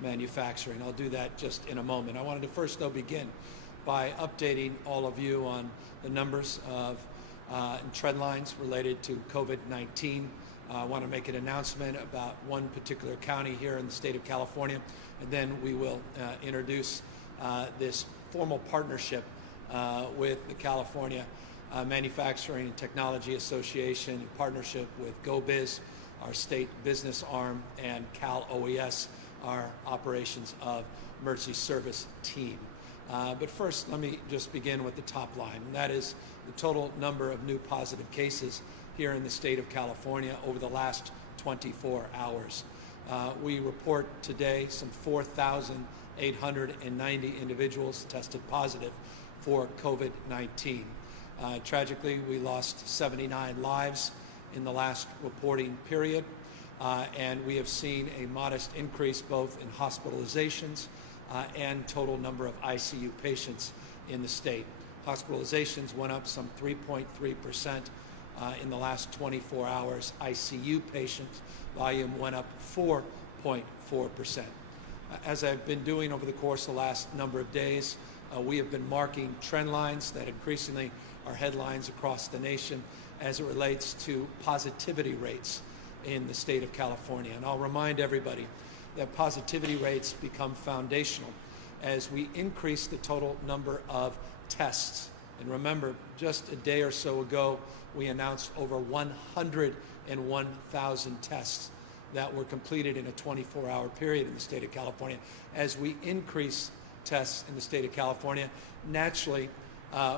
manufacturing. I'll do that just in a moment. I wanted to first, though, begin by updating all of you on the numbers of and trend lines related to COVID-19. I want to make an announcement about one particular county here in the state of California, and then we will introduce this formal partnership with the California Manufacturing and Technology Association in partnership with GoBiz, our state business arm, and Cal OES, our operations of emergency service team. But first, let me just begin with the top line, and that is the total number of new positive cases here in the state of California over the last 24 hours. We report today some 4,890 individuals tested positive for COVID-19. Tragically, we lost 79 lives in the last reporting period, and we have seen a modest increase both in hospitalizations and total number of ICU patients in the state. Hospitalizations went up some 3.3% in the last 24 hours. ICU patient volume went up 4.4%. As I've been doing over the course of the last number of days, we have been marking trend lines that increasingly are headlines across the nation as it relates to positivity rates in the state of California. And I'll remind everybody that positivity rates become foundational as we increase the total number of tests. And remember, just a day or so ago, we announced over 101,000 tests that were completed in a 24-hour period in the state of California. As we increase tests in the state of California, naturally,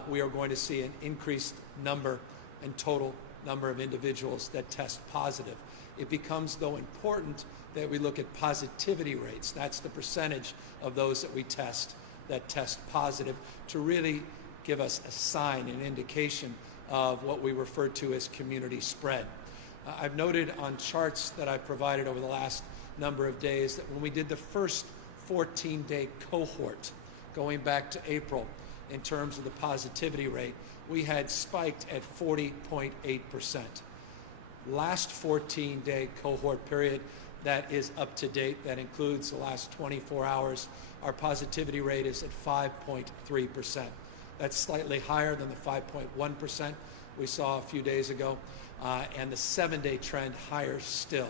we are going to see an increased number and total number of individuals that test positive. It becomes, though, important that we look at positivity rates. That's the percentage of those that we test that test positive, to really give us a sign, an indication of what we refer to as community spread. I've noted on charts that I provided over the last number of days that when we did the first 14-day cohort, going back to April, in terms of the positivity rate, we had spiked at 40.8%. Last 14-day cohort period, that is up to date, that includes the last 24 hours, our positivity rate is at 5.3%. That's slightly higher than the 5.1% we saw a few days ago, and the 7-day trend higher still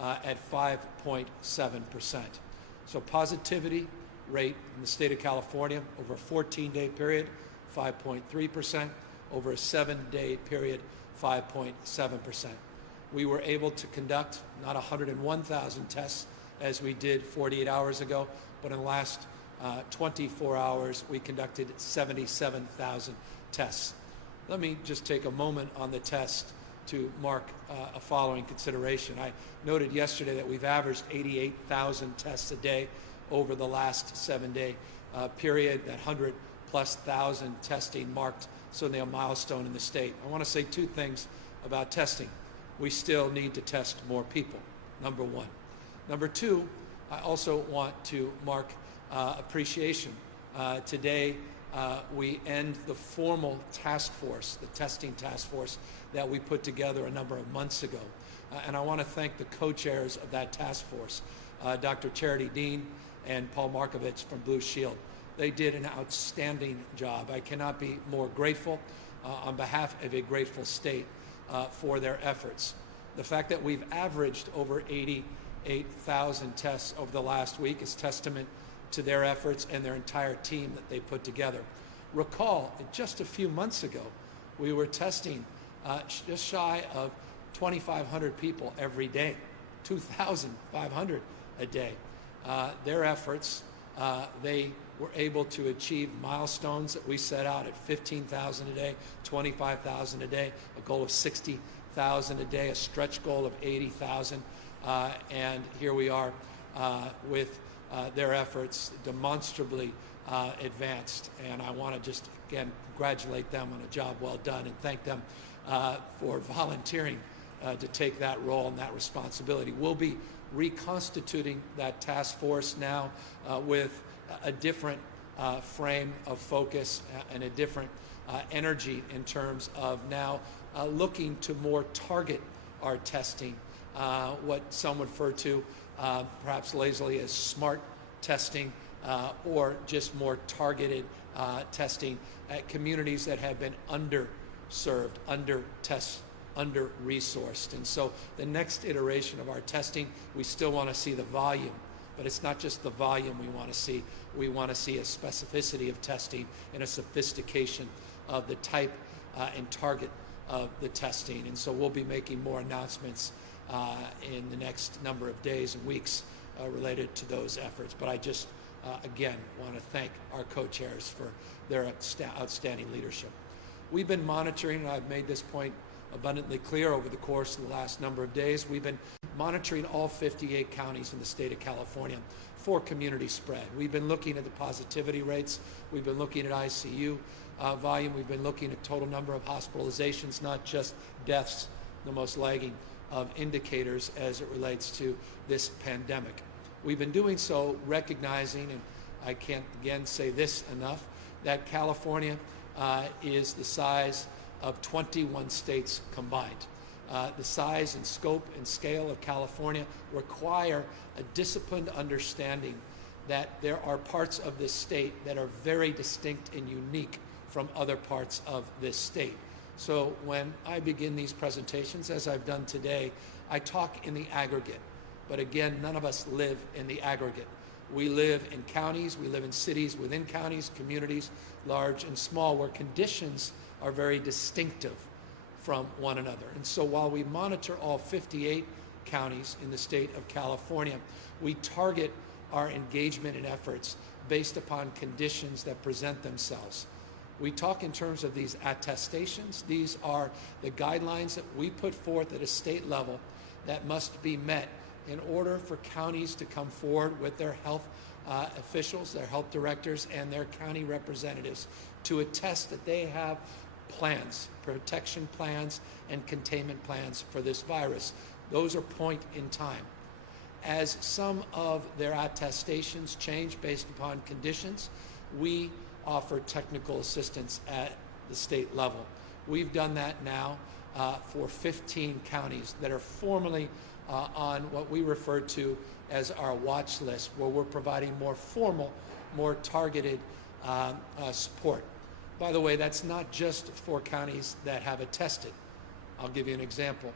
at 5.7%. So positivity rate in the state of California over a 14-day period, 5.3%, over a 7-day period, 5.7%. We were able to conduct not 101,000 tests as we did 48 hours ago, but in the last 24 hours, we conducted 77,000 tests. Let me just take a moment on the test to mark a following consideration. I noted yesterday that we've averaged 88,000 tests a day over the last 7-day period. That 100+ thousand testing marked certainly a milestone in the state. I want to say two things about testing. We still need to test more people, number one. Number two, I also want to mark appreciation. Today, we end the formal task force, the testing task force that we put together a number of months ago. And I want to thank the co-chairs of that task force, Dr. Charity Dean and Paul Markovich from Blue Shield. They did an outstanding job. I cannot be more grateful on behalf of a grateful state for their efforts. The fact that we've averaged over 88,000 tests over the last week is testament to their efforts and their entire team that they put together. Recall, just a few months ago, we were testing just shy of 2,500 people every day, 2,500 a day. Their efforts, they were able to achieve milestones that we set out at 15,000 a day, 25,000 a day, a goal of 60,000 a day, a stretch goal of 80,000, and here we are with their efforts demonstrably advanced. And I want to just again congratulate them on a job well done and thank them for volunteering to take that role and that responsibility. We'll be reconstituting that task force now with a different frame of focus and a different energy in terms of now looking to more target our testing, what some would refer to perhaps lazily as smart testing or just more targeted testing at communities that have been underserved, under-resourced. And so the next iteration of our testing, we still want to see the volume, but it's not just the volume we want to see. We want to see a specificity of testing and a sophistication of the type and target of the testing. And so we'll be making more announcements in the next number of days and weeks related to those efforts. But I just, again, want to thank our co-chairs for their outstanding leadership. We've been monitoring, and I've made this point abundantly clear over the course of the last number of days, we've been monitoring all 58 counties in the state of California for community spread. We've been looking at the positivity rates. We've been looking at ICU volume. We've been looking at total number of hospitalizations, not just deaths, the most lagging of indicators as it relates to this pandemic. We've been doing so recognizing, and I can't again say this enough, that California is the size of 21 states combined. The size and scope and scale of California require a disciplined understanding that there are parts of this state that are very distinct and unique from other parts of this state. So when I begin these presentations, as I've done today, I talk in the aggregate. But again, none of us live in the aggregate. We live in counties, we live in cities within counties, communities, large and small, where conditions are very distinctive from one another. And so while we monitor all 58 counties in the state of California, we target our engagement and efforts based upon conditions that present themselves. We talk in terms of these attestations. These are the guidelines that we put forth at a state level that must be met in order for counties to come forward with their health officials, their health directors, and their county representatives to attest that they have plans, protection plans, and containment plans for this virus. Those are point in time. As some of their attestations change based upon conditions, we offer technical assistance at the state level. We've done that now for 15 counties that are formally on what we refer to as our watch list, where we're providing more formal, more targeted support. By the way, that's not just for counties that have attested. I'll give you an example.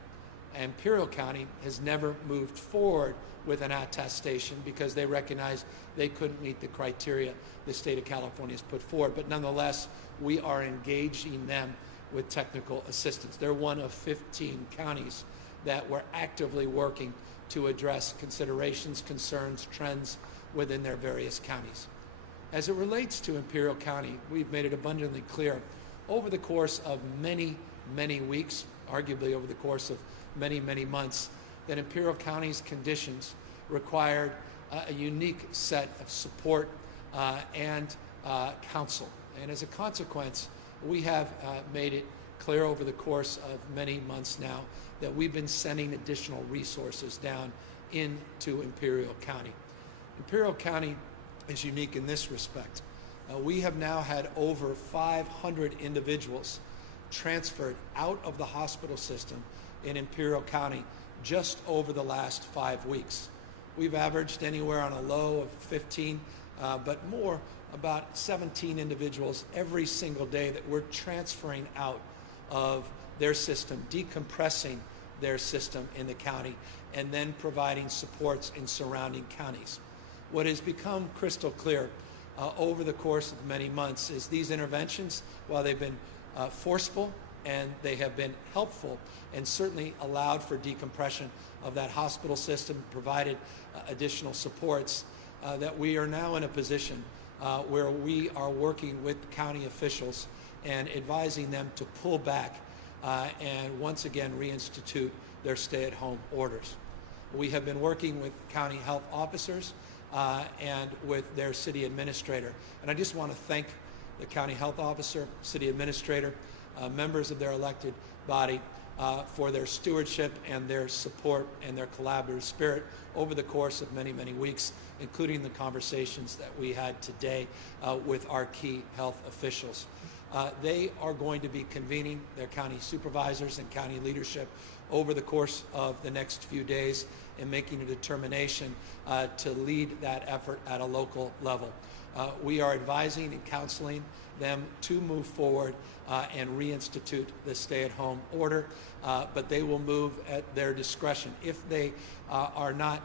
Imperial County has never moved forward with an attestation because they recognize they couldn't meet the criteria the state of California has put forward. But nonetheless, we are engaging them with technical assistance. They're one of 15 counties that we're actively working to address considerations, concerns, trends within their various counties. As it relates to Imperial County, we've made it abundantly clear over the course of many, many weeks, arguably over the course of many, many months, that Imperial County's conditions required a unique set of support and counsel. And as a consequence, we have made it clear over the course of many months now that we've been sending additional resources down into Imperial County. Imperial County is unique in this respect. We have now had over 500 individuals transferred out of the hospital system in Imperial County just over the last 5 weeks. We've averaged anywhere on a low of 15, but more, about 17 individuals every single day that we're transferring out of their system, decompressing their system in the county, and then providing supports in surrounding counties. What has become crystal clear over the course of many months is these interventions, while they've been forceful and they have been helpful and certainly allowed for decompression of that hospital system, provided additional supports, that we are now in a position where we are working with county officials and advising them to pull back and once again reinstitute their stay-at-home orders. We have been working with county health officers and with their city administrator. And I just want to thank the county health officer, city administrator, members of their elected body for their stewardship and their support and their collaborative spirit over the course of many, many weeks, including the conversations that we had today with our key health officials. They are going to be convening their county supervisors and county leadership over the course of the next few days and making a determination to lead that effort at a local level. We are advising and counseling them to move forward and reinstitute the stay-at-home order, but they will move at their discretion. If they are not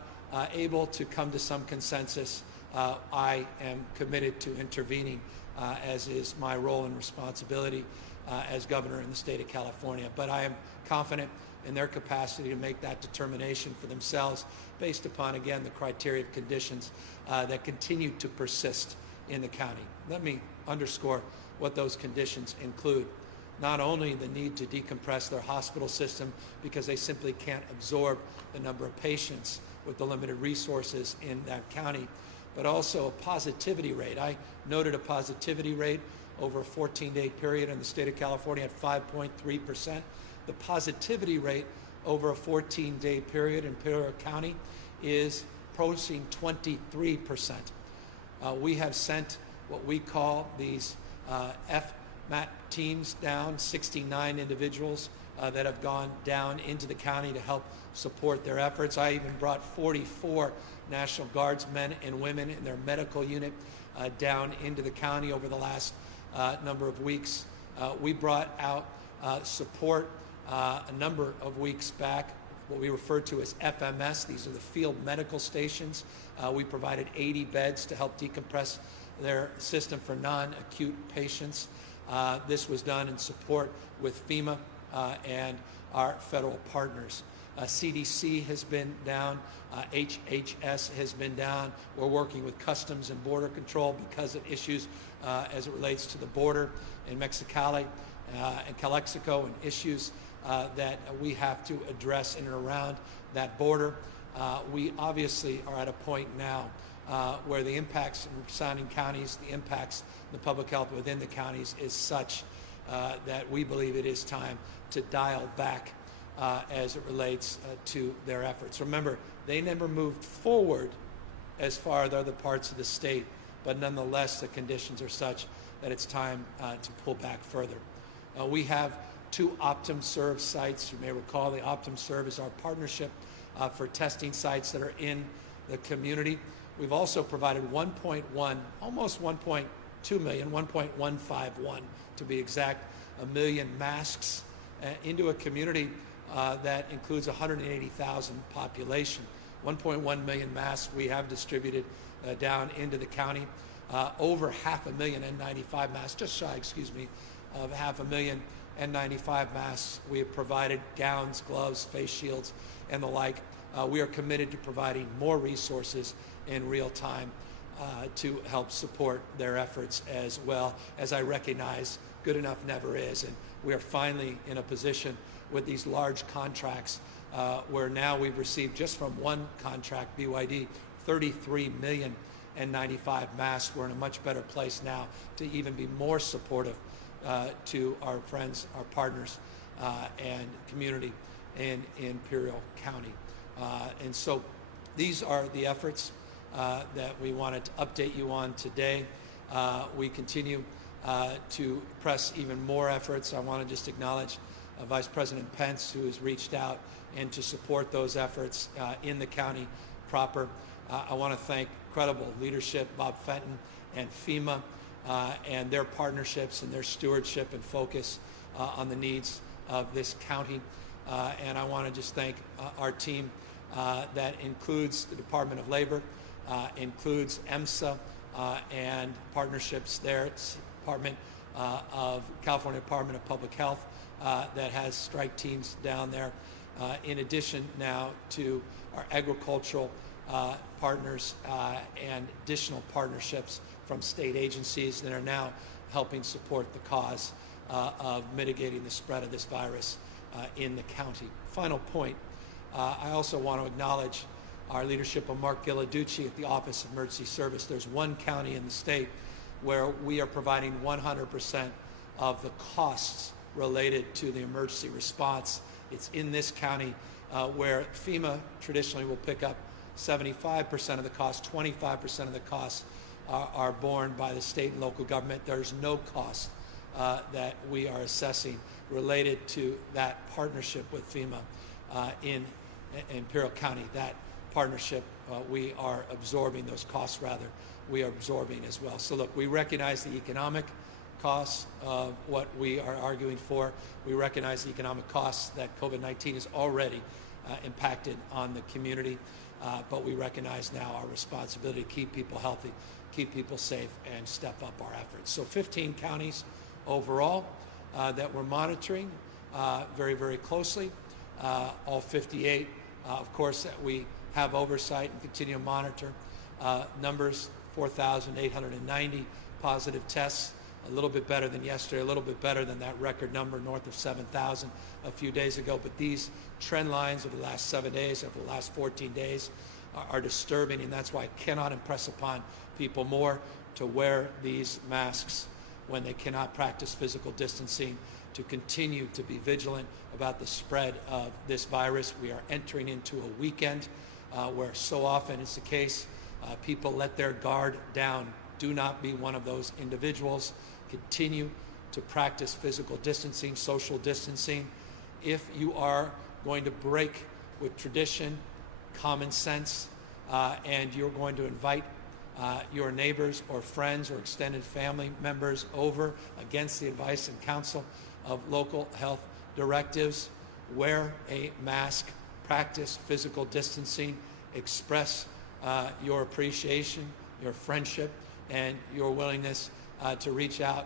able to come to some consensus, I am committed to intervening, as is my role and responsibility as governor in the state of California. But I am confident in their capacity to make that determination for themselves based upon, again, the criteria of conditions that continue to persist in the county. Let me underscore what those conditions include. Not only the need to decompress their hospital system because they simply can't absorb the number of patients with the limited resources in that county, but also a positivity rate. I noted a positivity rate over a 14-day period in the state of California at 5.3%. The positivity rate over a 14-day period in Imperial County is approaching 23%. We have sent what we call these FMAT teams down, 69 individuals that have gone down into the county to help support their efforts. I even brought 44 National Guards men and women in their medical unit down into the county over the last number of weeks. We brought out support a number of weeks back, what we refer to as FMS. These are the field medical stations. We provided 80 beds to help decompress their system for non-acute patients. This was done in support with FEMA and our federal partners. CDC has been down, HHS has been down. We're working with Customs and Border Control because of issues as it relates to the border in Mexicali and Calexico, and issues that we have to address in and around that border. We obviously are at a point now where the impacts in surrounding counties, the impacts in the public health within the counties is such that we believe it is time to dial back as it relates to their efforts. Remember, they never moved forward as far as other parts of the state, but nonetheless the conditions are such that it's time to pull back further. We have 2 OptumServe sites. You may recall the OptumServe is our partnership for testing sites that are in the community. We've also provided 1.1, almost 1.2 million, 1.151 to be exact, a million masks into a community that includes 180,000 population. 1.1 million masks we have distributed down into the county. Over 500,000 N95 masks, just shy, of 500,000 N95 masks. We have provided gowns, gloves, face shields, and the like. We are committed to providing more resources in real time to help support their efforts, as well as I recognize good enough never is. And we are finally in a position with these large contracts where now we've received just from one contract, BYD, 33 million N95 masks. We're in a much better place now to even be more supportive to our friends, our partners, and community in Imperial County. And so these are the efforts that we wanted to update you on today. We continue to press even more efforts. I want to just acknowledge Vice President Pence, who has reached out and to support those efforts in the county proper. I want to thank credible leadership, Bob Fenton and FEMA, and their partnerships and their stewardship and focus on the needs of this county. And I want to just thank our team that includes the Department of Labor, includes EMSA, and partnerships there. It's Department of California Department of Public Health that has strike teams down there. In addition now to our agricultural partners and additional partnerships from state agencies that are now helping support the cause of mitigating the spread of this virus in the county. Final point, I also want to acknowledge our leadership of Mark Gilladucci at the Office of Emergency Service. There's one county in the state where we are providing 100% of the costs related to the emergency response. It's in this county where FEMA traditionally will pick up 75% of the cost, 25% of the costs are borne by the state and local government. There's no cost that we are assessing related to that partnership with FEMA in Imperial County. That partnership, we are absorbing those costs, we are absorbing as well. So look, we recognize the economic costs of what we are arguing for. We recognize the economic costs that COVID-19 has already impacted on the community, but we recognize now our responsibility to keep people healthy, keep people safe, and step up our efforts. So 15 counties overall that we're monitoring very, very closely. All 58, of course, that we have oversight and continue to monitor. Numbers, 4,890 positive tests, a little bit better than yesterday, a little bit better than that record number north of 7,000 a few days ago. But these trend lines over the last 7 days, over the last 14 days are disturbing, and that's why I cannot impress upon people more to wear these masks when they cannot practice physical distancing, to continue to be vigilant about the spread of this virus. We are entering into a weekend where so often it's the case, people let their guard down. Do not be one of those individuals. Continue to practice physical distancing, social distancing. If you are going to break with tradition, common sense, and you're going to invite your neighbors or friends or extended family members over against the advice and counsel of local health directives, wear a mask, practice physical distancing, express your appreciation, your friendship, and your willingness to reach out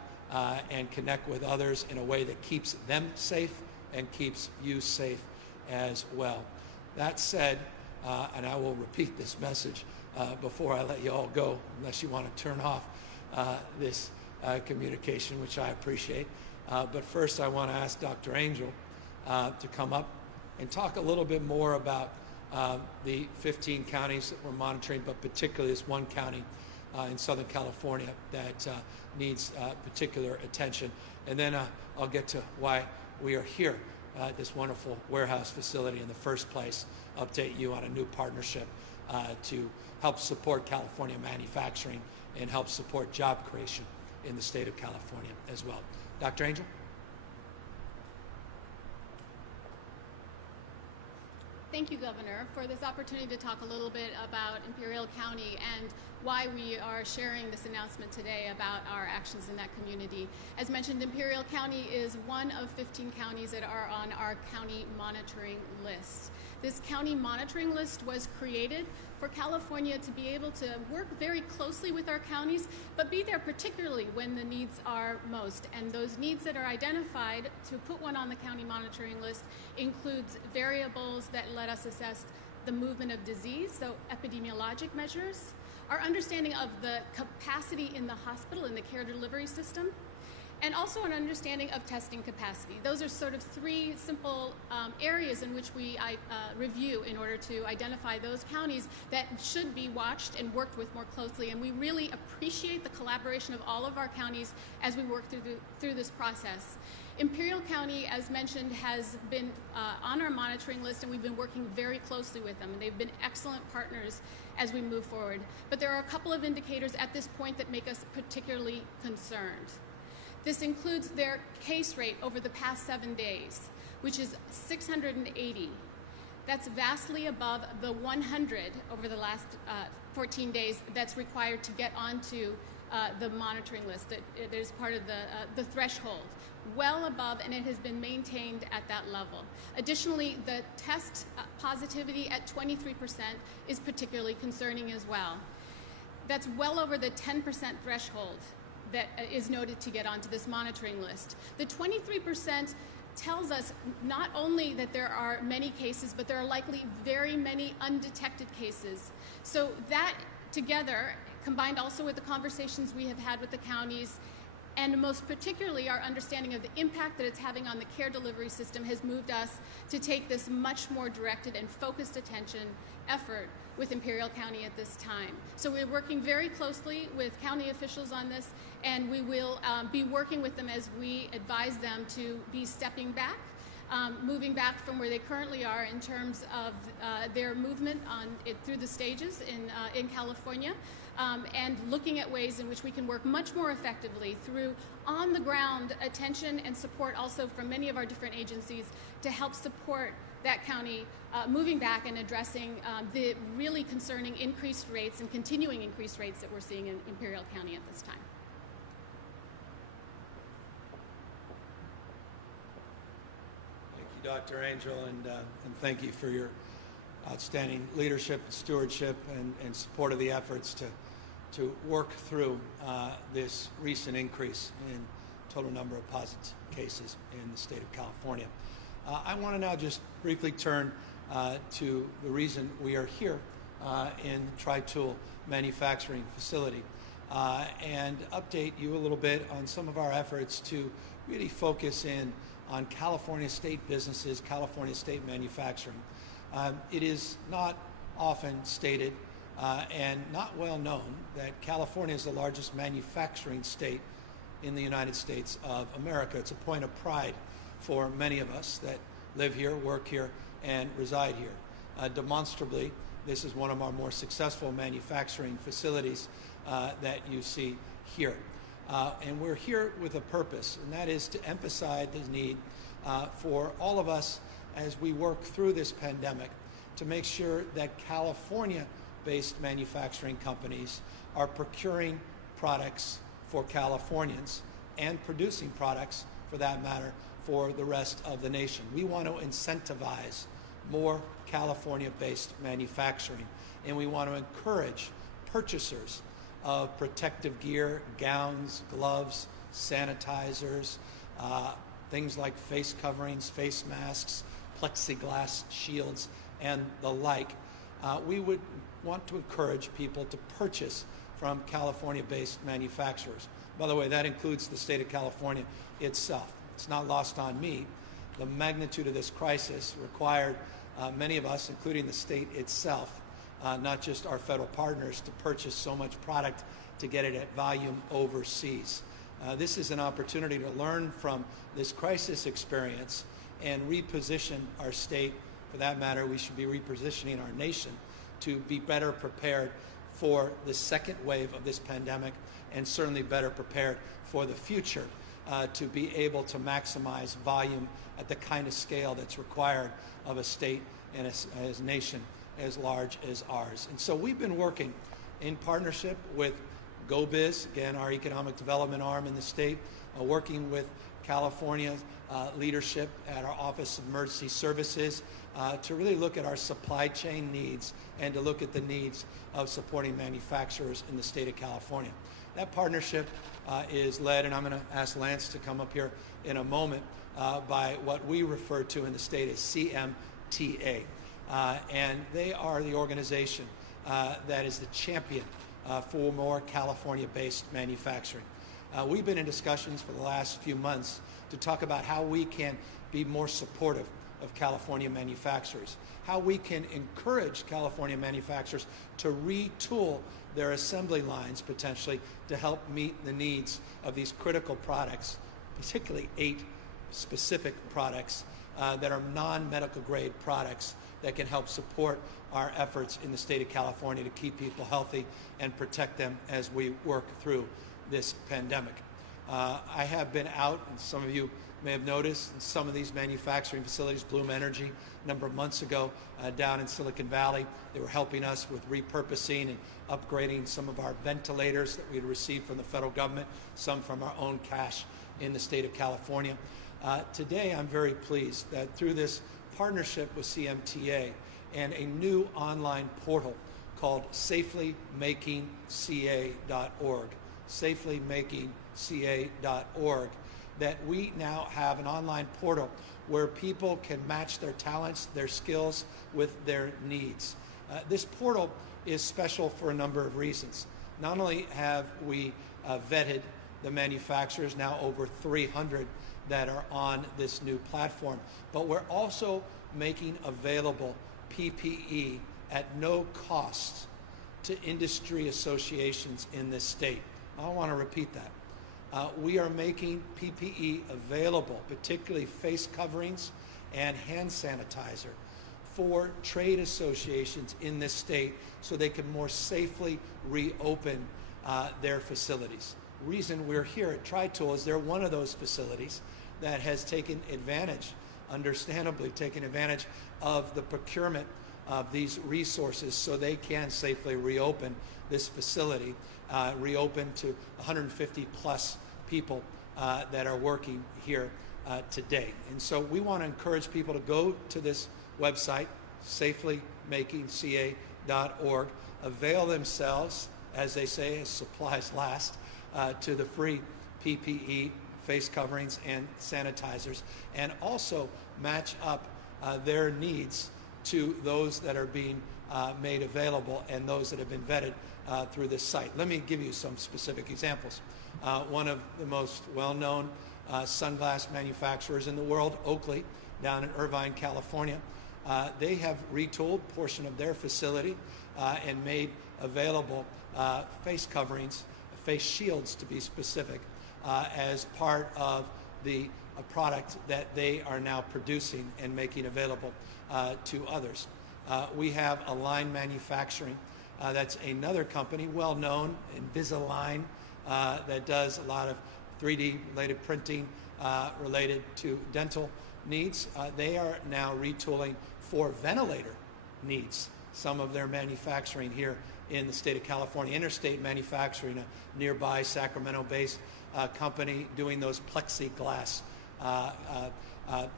and connect with others in a way that keeps them safe and keeps you safe as well. That said, and I will repeat this message before I let you all go, unless you want to turn off this communication, which I appreciate. But first I want to ask Dr. Angel to come up and talk a little bit more about the 15 counties that we're monitoring, but particularly this one county in Southern California that needs particular attention. And then I'll get to why we are here at this wonderful warehouse facility in the first place, update you on a new partnership to help support California manufacturing and help support job creation in the state of California as well. Dr. Angel? Thank you, Governor, for this opportunity to talk a little bit about Imperial County and why we are sharing this announcement today about our actions in that community. As mentioned, Imperial County is one of 15 counties that are on our county monitoring list. This county monitoring list was created for California to be able to work very closely with our counties, but be there particularly when the needs are most. And those needs that are identified to put one on the county monitoring list includes variables that let us assess the movement of disease, so epidemiologic measures, our understanding of the capacity in the hospital, in the care delivery system, and also an understanding of testing capacity. Those are sort of three simple areas in which we review in order to identify those counties that should be watched and worked with more closely. And we really appreciate the collaboration of all of our counties as we work through this process. Imperial County, as mentioned, has been on our monitoring list, and we've been working very closely with them. And they've been excellent partners as we move forward. But there are a couple of indicators at this point that make us particularly concerned. This includes their case rate over the past 7 days, which is 680. That's vastly above the 100 over the last 14 days that's required to get onto the monitoring list. That is part of the threshold, well above, and it has been maintained at that level. Additionally, the test positivity at 23% is particularly concerning as well. That's well over the 10% threshold that is noted to get onto this monitoring list. The 23% tells us not only that there are many cases, but there are likely very many undetected cases. So that together, combined also with the conversations we have had with the counties, and most particularly our understanding of the impact that it's having on the care delivery system, has moved us to take this much more directed and focused effort with Imperial County at this time. So we're working very closely with county officials on this, and we will be working with them as we advise them to be stepping back moving back from where they currently are in terms of their movement through the stages in California, and looking at ways in which we can work much more effectively through on-the-ground attention and support also from many of our different agencies to help support that county moving back and addressing the really concerning increased rates and continuing increased rates that we're seeing in Imperial County at this time. Thank you, Dr. Angel, and thank you for your outstanding leadership, stewardship, and support of the efforts to work through this recent increase in total number of positive cases in the state of California. I want to now just briefly turn to the reason we are here in the Tri-Tool manufacturing facility and update you a little bit on some of our efforts to really focus in on California state businesses, California state manufacturing. It is not often stated and not well known that California is the largest manufacturing state in the United States of America. It's a point of pride for many of us that live here, work here, and reside here. Demonstrably, this is one of our more successful manufacturing facilities that you see here. And we're here with a purpose, and that is to emphasize the need for all of us as we work through this pandemic to make sure that California-based manufacturing companies are procuring products for Californians and producing products, for that matter, for the rest of the nation. We want to incentivize more California-based manufacturing, and we want to encourage purchasers of protective gear, gowns, gloves, sanitizers, things like face coverings, face masks, plexiglass shields, and the like. We would want to encourage people to purchase from California-based manufacturers. By the way, that includes the state of California itself. It's not lost on me. The magnitude of this crisis required many of us, including the state itself, not just our federal partners, to purchase so much product to get it at volume overseas. This is an opportunity to learn from this crisis experience and reposition our state. For that matter, we should be repositioning our nation to be better prepared for the second wave of this pandemic, and certainly better prepared for the future to be able to maximize volume at the kind of scale that's required of a state and a nation as large as ours. And so we've been working in partnership with GoBiz, again, our economic development arm in the state, working with California leadership at our Office of Emergency Services to really look at our supply chain needs and to look at the needs of supporting manufacturers in the state of California. That partnership is led, and I'm going to ask Lance to come up here in a moment, by what we refer to in the state as CMTA. And they are the organization that is the champion for more California-based manufacturing. We've been in discussions for the last few months to talk about how we can be more supportive of California manufacturers, how we can encourage California manufacturers to retool their assembly lines potentially to help meet the needs of these critical products, particularly 8 specific products that are non-medical grade products that can help support our efforts in the state of California to keep people healthy and protect them as we work through this pandemic. I have been out, and some of you may have noticed, in some of these manufacturing facilities, Bloom Energy, a number of months ago down in Silicon Valley. They were helping us with repurposing and upgrading some of our ventilators that we had received from the federal government, some from our own cash in the state of California. Today, I'm very pleased that through this partnership with CMTA and a new online portal called safelymakingca.org, safelymakingca.org, that we now have an online portal where people can match their talents, their skills with their needs. This portal is special for a number of reasons. Not only have we vetted the manufacturers, now over 300 that are on this new platform, but we're also making available PPE at no cost to industry associations in this state. I want to repeat that. We are making PPE available, particularly face coverings and hand sanitizer for trade associations in this state so they can more safely reopen their facilities. Reason we're here at Tri-Tool is they're one of those facilities that has taken advantage, understandably taken advantage of the procurement of these resources so they can safely reopen this facility, reopen to 150 plus people that are working here today. And so we want to encourage people to go to this website, safelymakingca.org, avail themselves, as they say, as supplies last, to the free PPE, face coverings, and sanitizers, and also match up their needs to those that are being made available and those that have been vetted through this site. Let me give you some specific examples. One of the most well-known sunglass manufacturers in the world, Oakley, down in Irvine, California, they have retooled a portion of their facility and made available face coverings, face shields to be specific, as part of a product that they are now producing and making available to others. We have Align Manufacturing. That's another company, well known, Invisalign, that does a lot of 3D related printing related to dental needs. They are now retooling for ventilator needs, some of their manufacturing here in the state of California. Interstate Manufacturing, a nearby Sacramento-based company doing those plexiglass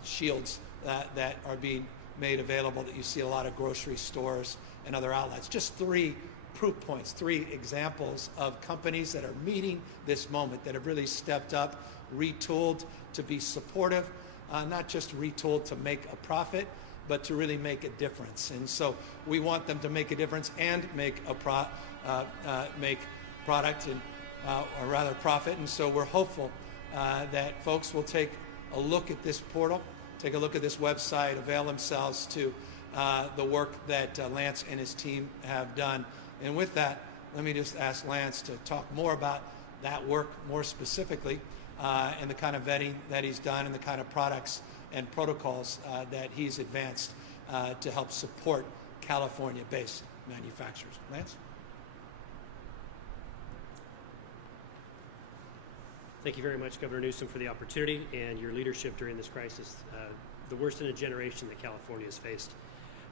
shields that are being made available that you see a lot of grocery stores and other outlets. Just three proof points, three examples of companies that are meeting this moment, that have really stepped up, retooled to be supportive, not just retooled to make a profit, but to really make a difference. And so we want them to make a difference and make a make product and or rather profit. And so we're hopeful that folks will take a look at this portal, take a look at this website, avail themselves to the work that Lance and his team have done. And with that, let me just ask Lance to talk more about that work more specifically and the kind of vetting that he's done and the kind of products and protocols that he's advanced to help support California-based manufacturers. Lance? Thank you very much, Governor Newsom, for the opportunity and your leadership during this crisis, the worst in a generation that California has faced.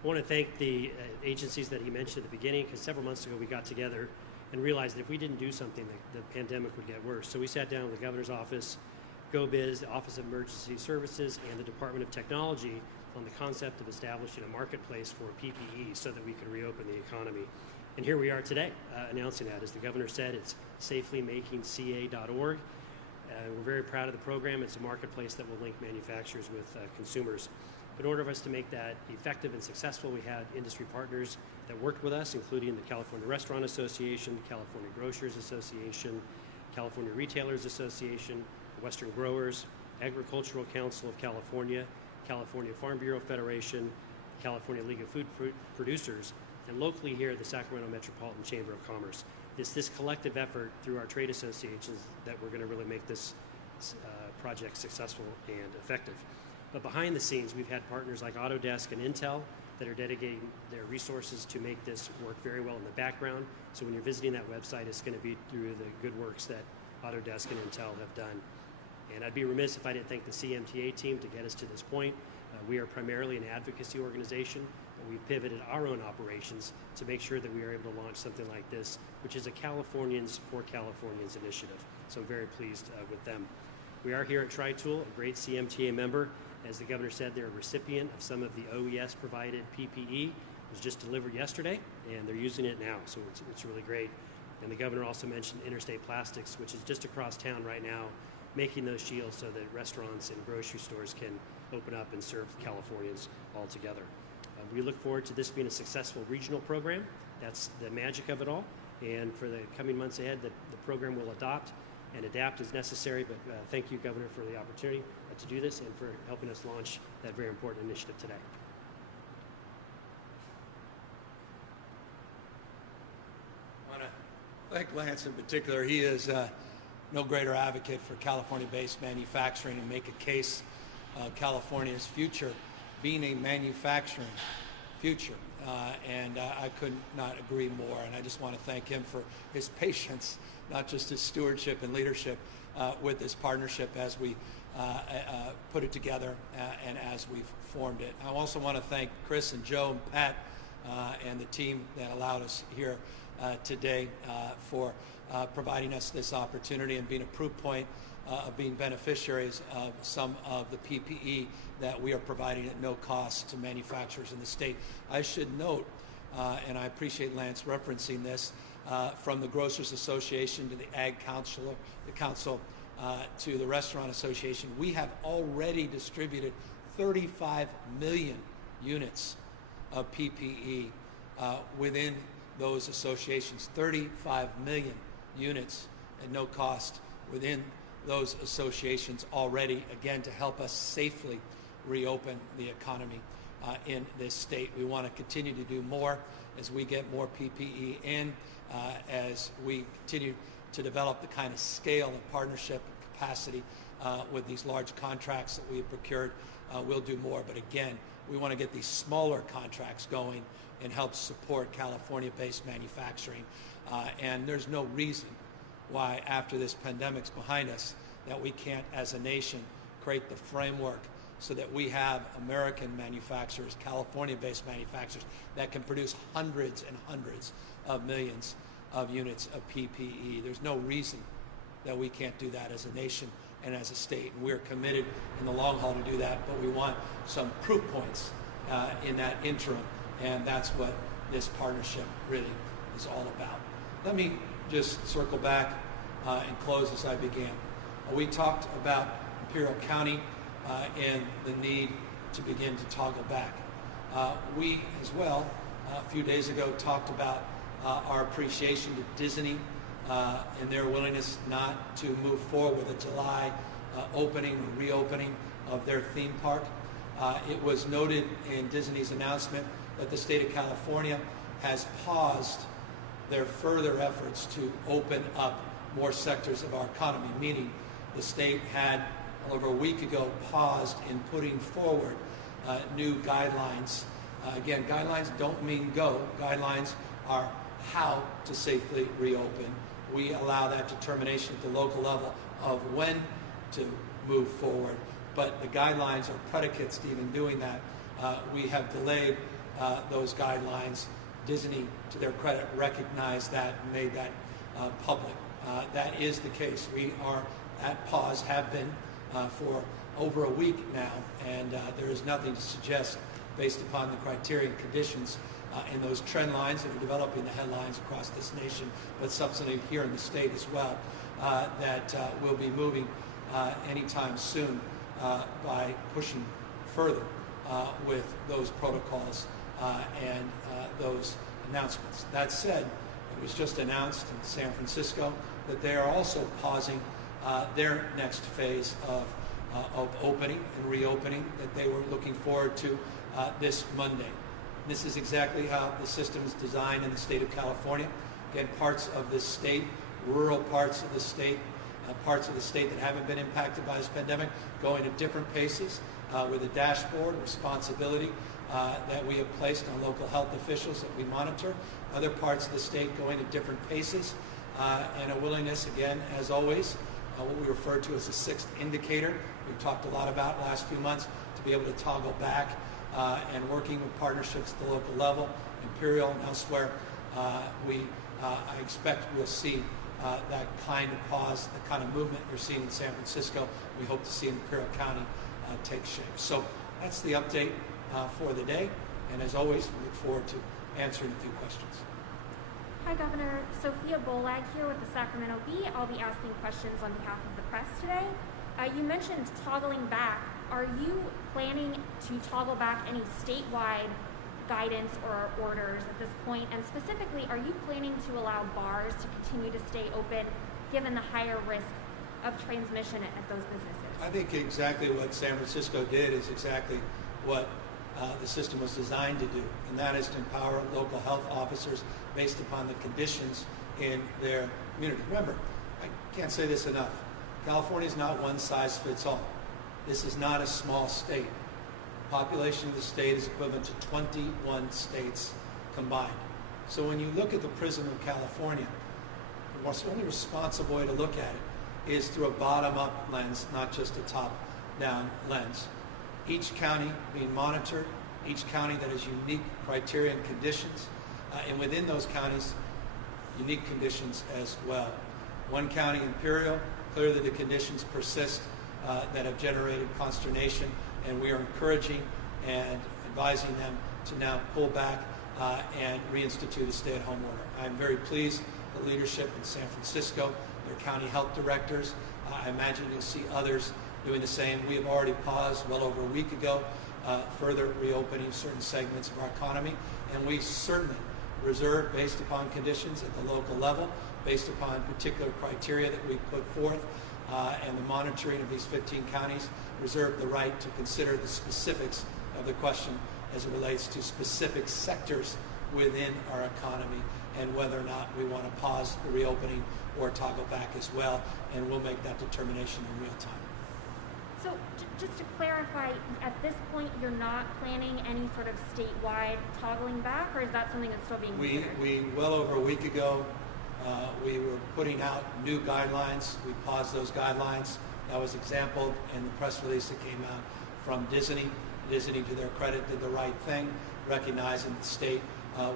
I want to thank the agencies that he mentioned at the beginning, because several months ago we got together and realized that if we didn't do something, the pandemic would get worse. So we sat down with the governor's office, GoBiz, the Office of Emergency Services, and the Department of Technology on the concept of establishing a marketplace for PPE so that we could reopen the economy. And here we are today announcing that. As the governor said, it's safelymakingca.org. We're very proud of the program. It's a marketplace that will link manufacturers with consumers. In order for us to make that effective and successful, we had industry partners that worked with us, including the California Restaurant Association, California Grocers Association, California Retailers Association, Western Growers, Agricultural Council of California, California Farm Bureau Federation, California League of Food Producers, and locally here, the Sacramento Metropolitan Chamber of Commerce. It's this collective effort through our trade associations that we're going to really make this project successful and effective. But behind the scenes, we've had partners like Autodesk and Intel that are dedicating their resources to make this work very well in the background. So when you're visiting that website, it's going to be through the good works that Autodesk and Intel have done. And I'd be remiss if I didn't thank the CMTA team to get us to this point. We are primarily an advocacy organization, but we've pivoted our own operations to make sure that we are able to launch something like this, which is a Californians for Californians initiative. So I'm very pleased with them. We are here at Tri-Tool, a great CMTA member. As the governor said, they're a recipient of some of the OES-provided PPE. It was just delivered yesterday, and they're using it now, so it's really great. And the governor also mentioned Interstate Plastics, which is just across town right now, making those shields so that restaurants and grocery stores can open up and serve Californians all together. We look forward to this being a successful regional program. That's the magic of it all. And for the coming months ahead, the program will adopt and adapt as necessary. But thank you, Governor, for the opportunity to do this and for helping us launch that very important initiative today. I want to thank Lance in particular. He is no greater advocate for California-based manufacturing and make a case California's future being a manufacturing future. And I could not agree more. And I just want to thank him for his patience, not just his stewardship and leadership with this partnership as we put it together and as we've formed it. I also want to thank Chris and Joe and Pat and the team that allowed us here today for providing us this opportunity and being a proof point of being beneficiaries of some of the PPE that we are providing at no cost to manufacturers in the state. I should note, and I appreciate Lance referencing this, from the Grocers Association to the Ag Council, to the Restaurant Association, we have already distributed 35 million units of PPE within those associations. 35 million units at no cost within those associations already, again, to help us safely reopen the economy in this state. We want to continue to do more as we get more PPE in, as we continue to develop the kind of scale of partnership and capacity with these large contracts that we have procured. We'll do more, but again, we want to get these smaller contracts going and help support California-based manufacturing. And there's no reason why, after this pandemic's behind us, that we can't, as a nation, create the framework so that we have American manufacturers, California-based manufacturers, that can produce hundreds and hundreds of millions of units of PPE. There's no reason that we can't do that as a nation and as a state. And we're committed in the long haul to do that, but we want some proof points in that interim, and that's what this partnership really is all about. Let me just circle back and close as I began. We talked about Imperial County and the need to begin to toggle back. We, as well, a few days ago talked about our appreciation to Disney and their willingness not to move forward with a July opening or reopening of their theme park. It was noted in Disney's announcement that the state of California has paused their further efforts to open up more sectors of our economy, meaning the state had, over a week ago, paused in putting forward new guidelines. Again, guidelines don't mean go. Guidelines are how to safely reopen. We allow that determination at the local level of when to move forward, but the guidelines are predicates to even doing that. We have delayed those guidelines. Disney, to their credit, recognized that and made that public. That is the case. We are at pause, have been for over a week now, and there is nothing to suggest, based upon the criteria and conditions in those trend lines that are developing the headlines across this nation, but subsequently here in the state as well, that we'll be moving anytime soon by pushing further with those protocols and those announcements. That said, it was just announced in San Francisco that they are also pausing their next phase of opening and reopening that they were looking forward to this Monday. This is exactly how the system is designed in the state of California. Again, parts of this state, rural parts of the state that haven't been impacted by this pandemic, going at different paces with a dashboard responsibility that we have placed on local health officials that we monitor. Other parts of the state going at different paces and a willingness, again, as always, what we refer to as the sixth indicator. We've talked a lot about last few months to be able to toggle back and working with partnerships at the local level, Imperial and elsewhere. I expect we'll see that kind of pause, the kind of movement you're seeing in San Francisco. We hope to see in Imperial County take shape. So that's the update for the day. And as always, we look forward to answering a few questions. Hi, Governor. Sophia Bolag here with the Sacramento Bee. I'll be asking questions on behalf of the press today. You mentioned toggling back. Are you planning to toggle back any statewide guidance or orders at this point? And specifically, are you planning to allow bars to continue to stay open given the higher risk of transmission at those businesses? I think exactly what San Francisco did is exactly what the system was designed to do, and that is to empower local health officers based upon the conditions in their community. Remember, I can't say this enough, California is not one size fits all. This is not a small state. population of the state is equivalent to 21 states combined. So when you look at the prism of California, the only responsible way to look at it is through a bottom-up lens, not just a top-down lens. Each county being monitored, each county that has unique criteria and conditions, and within those counties, unique conditions as well. One county, Imperial, clearly the conditions persist that have generated consternation, and we are encouraging and advising them to now pull back and reinstitute a stay-at-home order. I'm very pleased the leadership in San Francisco, their county health directors, I imagine you'll see others doing the same. We have already paused well over a week ago, further reopening certain segments of our economy, and we certainly reserve, based upon conditions at the local level, based upon particular criteria that we put forth, and the monitoring of these 15 counties, reserve the right to consider the specifics of the question as it relates to specific sectors within our economy and whether or not we want to pause the reopening or toggle back as well, and we'll make that determination in real time. So just to clarify, at this point you're not planning any sort of statewide toggling back, or is that something that's still being considered? We well over a week ago, we were putting out new guidelines. We paused those guidelines. That was exampled in the press release that came out from Disney. Disney, to their credit, did the right thing, recognizing the state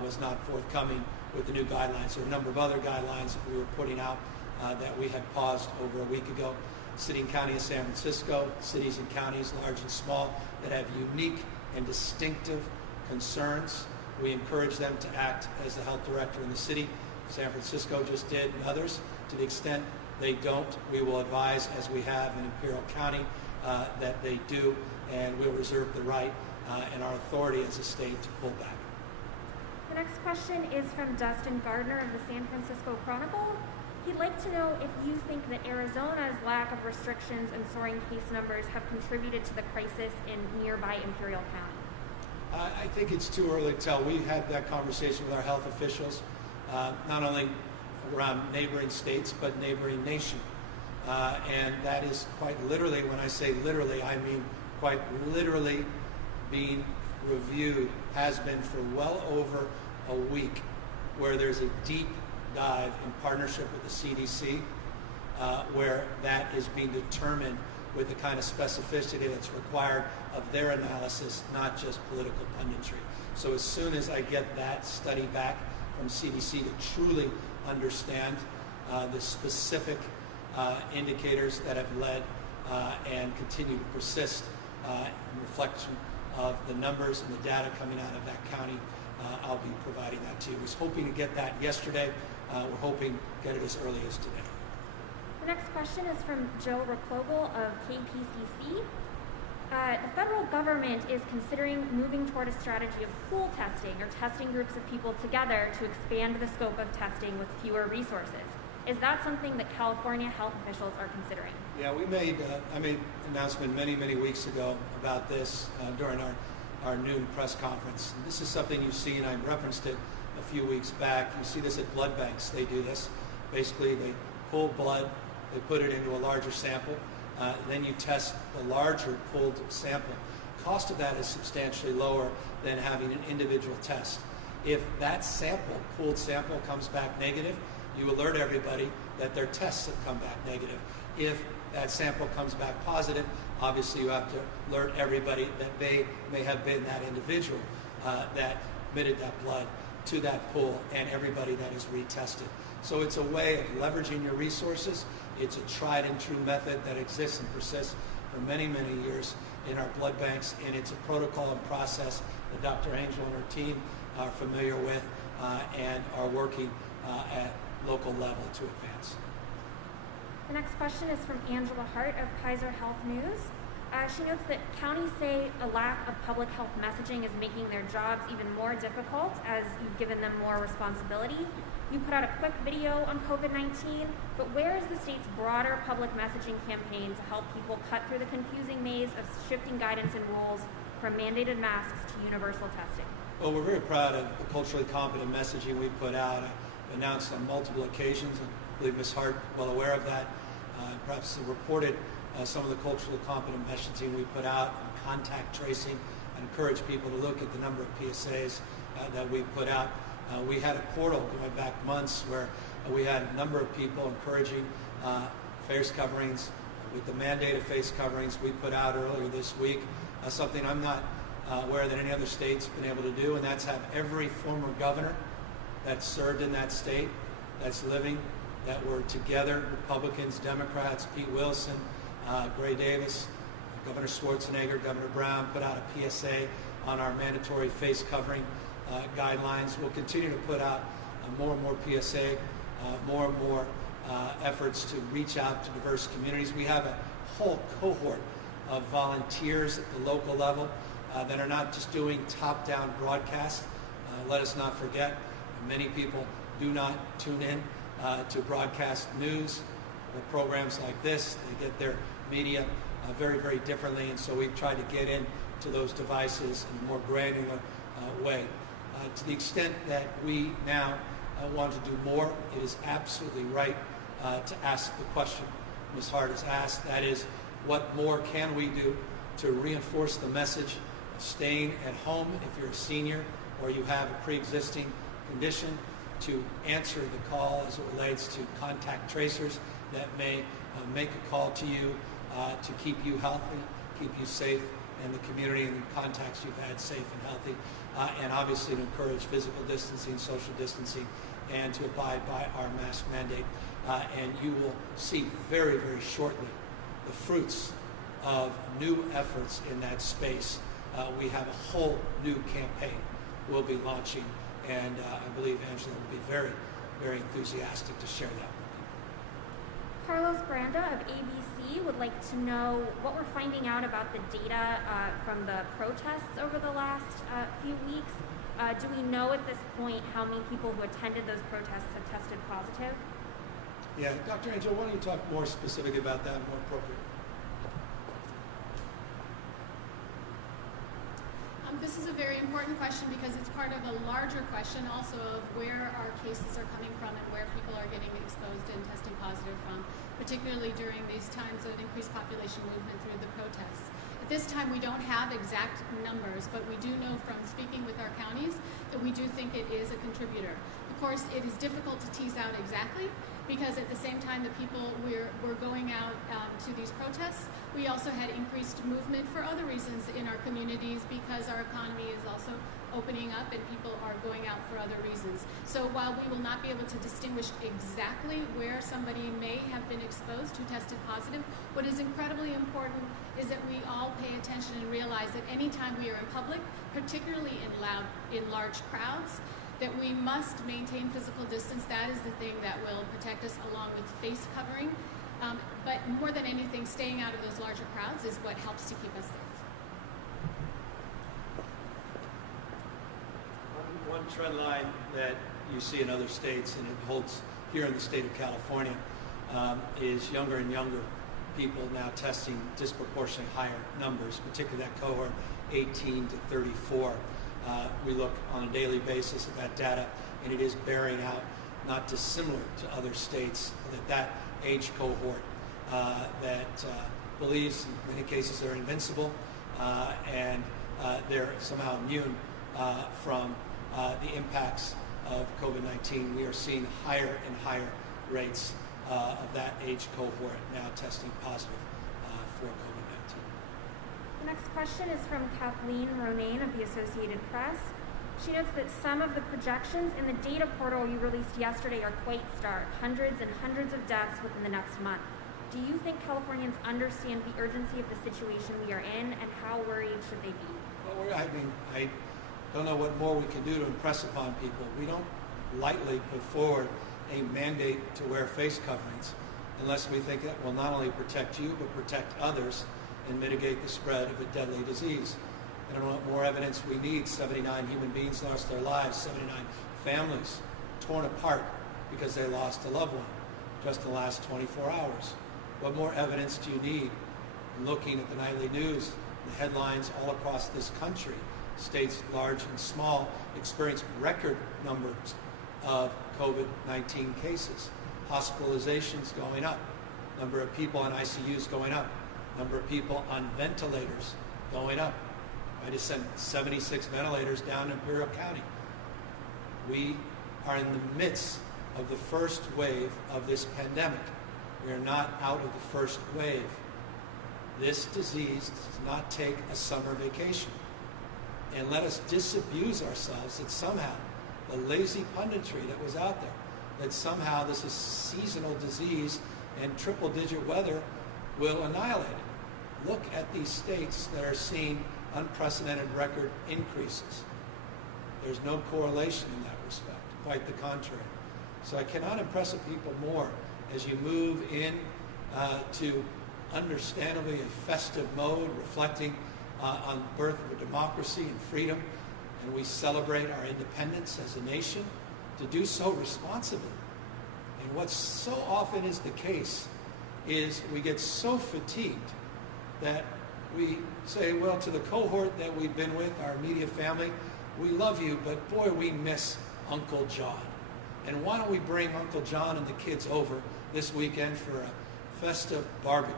was not forthcoming with the new guidelines. There are a number of other guidelines that we were putting out that we had paused over a week ago. City and County of San Francisco, cities and counties, large and small, that have unique and distinctive concerns. We encourage them to act as the health director in the city. San Francisco just did, and others. To the extent they don't, we will advise, as we have in Imperial County, that they do, and we'll reserve the right and our authority as a state to pull back. The next question is from Dustin Gardner of the San Francisco Chronicle. He'd like to know if you think that Arizona's lack of restrictions and soaring case numbers have contributed to the crisis in nearby Imperial County. I think it's too early to tell. We've had that conversation with our health officials, not only around neighboring states, but neighboring nation. And that is quite literally, when I say literally, I mean quite literally being reviewed, has been for well over a week, where there's a deep dive in partnership with the CDC, where that is being determined with the kind of specificity that's required of their analysis, not just political punditry. So as soon as I get that study back from CDC to truly understand the specific indicators that have led and continue to persist in reflection of the numbers and the data coming out of that county, I'll be providing that to you. I was hoping to get that yesterday. We're hoping to get it as early as today. The next question is from Joe Reclogle of KPCC. The federal government is considering moving toward a strategy of pool testing, or testing groups of people together to expand the scope of testing with fewer resources. Is that something that California health officials are considering? Yeah, I made an announcement many weeks ago about this during our noon press conference. And this is something you've seen. I referenced it a few weeks back. You see this at blood banks. They do this. Basically, they pull blood, they put it into a larger sample, then you test the larger pooled sample. Cost of that is substantially lower than having an individual test. If that sample, pooled sample, comes back negative, you alert everybody that their tests have come back negative. If that sample comes back positive, obviously you have to alert everybody that they may have been that individual that emitted that blood to that pool, and everybody that is retested. So it's a way of leveraging your resources. It's a tried and true method that exists and persists for many years in our blood banks, and it's a protocol and process that Dr. Angel and her team are familiar with and are working at local level to advance. The next question is from Angela Hart of Kaiser Health News. She notes that counties say a lack of public health messaging is making their jobs even more difficult as you've given them more responsibility. You put out a quick video on COVID-19, but where is the state's broader public messaging campaign to help people cut through the confusing maze of shifting guidance and rules from mandated masks to universal testing? Well, we're very proud of the culturally competent messaging we put out. I announced on multiple occasions, and I believe Ms. Hart well aware of that, perhaps reported some of the culturally competent messaging we put out on contact tracing, I encourage people to look at the number of PSAs that we put out. We had a portal going back months where we had a number of people encouraging face coverings. With the mandate of face coverings we put out earlier this week, something I'm not aware that any other state's been able to do, and that's have every former governor that served in that state, that's living, that were together, Republicans, Democrats, Pete Wilson, Gray Davis, Governor Schwarzenegger, Governor Brown, put out a PSA on our mandatory face covering guidelines. We'll continue to put out more and more PSA, more and more efforts to reach out to diverse communities. We have a whole cohort of volunteers at the local level that are not just doing top-down broadcasts. Let us not forget, many people do not tune in to broadcast news or programs like this. They get their media very, very differently, and so we've tried to get into those devices in a more granular way. To the extent that we now want to do more, it is absolutely right to ask the question Ms. Hart has asked, that is, what more can we do to reinforce the message of staying at home if you're a senior or you have a pre-existing condition, to answer the call as it relates to contact tracers that may make a call to you to keep you healthy, keep you safe, and the community and the contacts you've had safe and healthy, and obviously to encourage physical distancing, social distancing, and to abide by our mask mandate. And you will see very, very shortly the fruits of new efforts in that space. We have a whole new campaign we'll be launching, and I believe Angela will be very, very enthusiastic to share that with you. Carlos Branda of ABC would like to know what we're finding out about the data from the protests over the last few weeks. Do we know at this point how many people who attended those protests have tested positive? Yeah, Dr. Angel, why don't you talk more specifically about that, more appropriate? This is a very important question because it's part of a larger question also of where our cases are coming from and where people are getting exposed and testing positive from, particularly during these times of increased population movement through the protests. At this time, we don't have exact numbers, but we do know from speaking with our counties that we do think it is a contributor. Of course, it is difficult to tease out exactly because at the same time that people were going out to these protests, we also had increased movement for other reasons in our communities because our economy is also opening up and people are going out for other reasons. So while we will not be able to distinguish exactly where somebody may have been exposed who tested positive, what is incredibly important is that we all pay attention and realize that anytime we are in public, particularly in large crowds, that we must maintain physical distance. That is the thing that will protect us along with face covering. But more than anything, staying out of those larger crowds is what helps to keep us safe. One trend line that you see in other states, and it holds here in the state of California, is younger and younger people now testing disproportionately higher numbers, particularly that cohort 18 to 34. We look on a daily basis at that data, and it is bearing out not dissimilar to other states that age cohort that believes in many cases they're invincible and they're somehow immune from the impacts of COVID-19. We are seeing higher and higher rates of that age cohort now testing positive for COVID-19. The next question is from Kathleen Ronayne of the Associated Press. She notes that some of the projections in the data portal you released yesterday are quite stark, hundreds and hundreds of deaths within the next month. Do you think Californians understand the urgency of the situation we are in, and how worried should they be? Well, I don't know what more we can do to impress upon people. We don't lightly put forward a mandate to wear face coverings unless we think that will not only protect you, but protect others and mitigate the spread of a deadly disease. I don't know what more evidence we need. 79 human beings lost their lives, 79 families torn apart because they lost a loved one just in the last 24 hours. What more evidence do you need? Looking at the nightly news, the headlines all across this country, states large and small experience record numbers of COVID-19 cases, hospitalizations going up, number of people in ICUs going up, number of people on ventilators going up. I just sent 76 ventilators down to Imperial County. We are in the midst of the first wave of this pandemic. We are not out of the first wave. This disease does not take a summer vacation. And let us disabuse ourselves that somehow the lazy punditry that was out there, that somehow this is seasonal disease and triple-digit weather will annihilate it. Look at these states that are seeing unprecedented record increases. There's no correlation in that respect, quite the contrary. So I cannot impress the people more as you move in to understandably a festive mode, reflecting on the birth of a democracy and freedom, and we celebrate our independence as a nation, to do so responsibly. And what so often is the case is we get so fatigued that we say, well, to the cohort that we've been with, our immediate family, we love you, but boy, we miss Uncle John. And why don't we bring Uncle John and the kids over this weekend for a festive barbecue?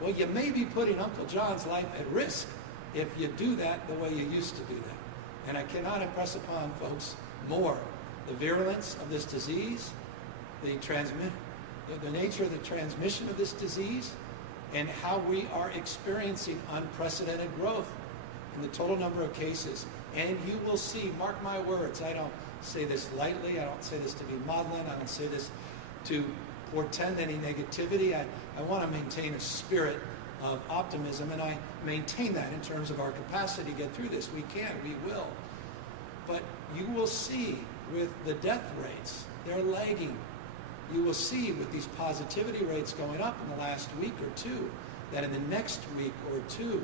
Well, you may be putting Uncle John's life at risk if you do that the way you used to do that. And I cannot impress upon folks more the virulence of this disease, the nature of the transmission of this disease, and how we are experiencing unprecedented growth in the total number of cases. And you will see, mark my words, I don't say this lightly, I don't say this to be maudlin, I don't say this to portend any negativity. I want to maintain a spirit of optimism, and I maintain that in terms of our capacity to get through this. We can, we will. But you will see with the death rates, they're lagging. You will see with these positivity rates going up in the last week or two, that in the next week or two,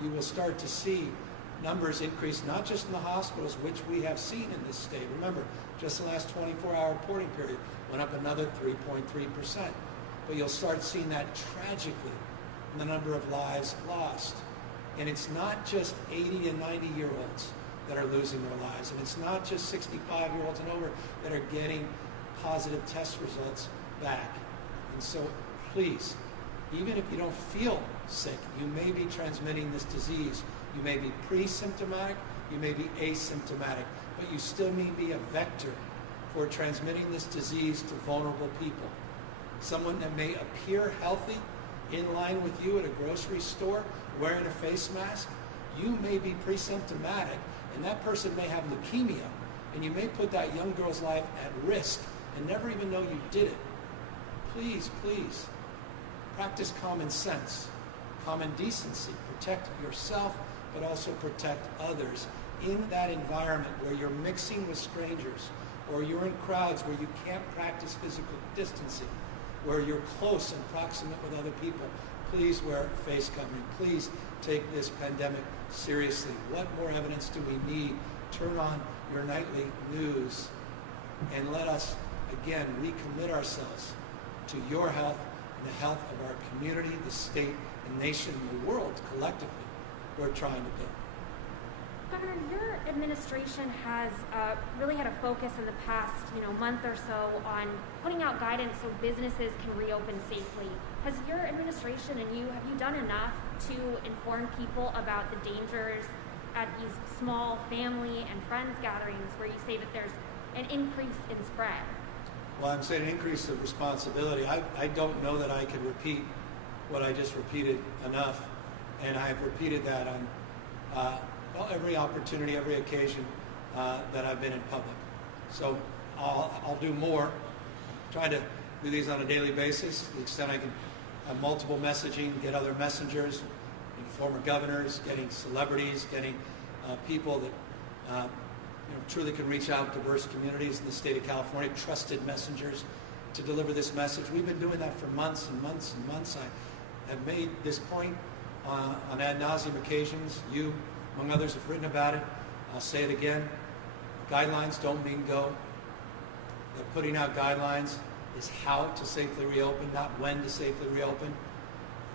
you will start to see numbers increase, not just in the hospitals, which we have seen in this state. Remember, just the last 24-hour reporting period went up another 3.3%. But you'll start seeing that tragically in the number of lives lost. And it's not just 80 and 90-year-olds that are losing their lives, and it's not just 65-year-olds and over that are getting positive test results back. And so please, even if you don't feel sick, you may be transmitting this disease. You may be pre-symptomatic, you may be asymptomatic, but you still may be a vector for transmitting this disease to vulnerable people. Someone that may appear healthy in line with you at a grocery store wearing a face mask, you may be pre-symptomatic, and that person may have leukemia, and you may put that young girl's life at risk and never even know you did it. Please, please, practice common sense, common decency. Protect yourself, but also protect others in that environment where you're mixing with strangers, or you're in crowds where you can't practice physical distancing, where you're close and proximate with other people. Please wear a face covering. Please take this pandemic seriously. What more evidence do we need? Turn on your nightly news and let us, again, recommit ourselves to your health and the health of our community, the state, the nation, the world collectively we're trying to build. Governor, your administration has really had a focus in the past month or so on putting out guidance so businesses can reopen safely. Has your administration and have you done enough to inform people about the dangers at these small family and friends gatherings where you say that there's an increase in spread? Well, I'm saying an increase of responsibility. I don't know that I could repeat what I just repeated enough, and I've repeated that on every opportunity, every occasion that I've been in public. So I'll do more, try to do these on a daily basis, to the extent I can have multiple messaging, get other messengers, former governors, getting celebrities, getting people that truly can reach out to diverse communities in the state of California, trusted messengers to deliver this message. We've been doing that for months and months and months. I have made this point on ad nauseum occasions. You, among others, have written about it. I'll say it again. Guidelines don't mean go. The putting out guidelines is how to safely reopen, not when to safely reopen.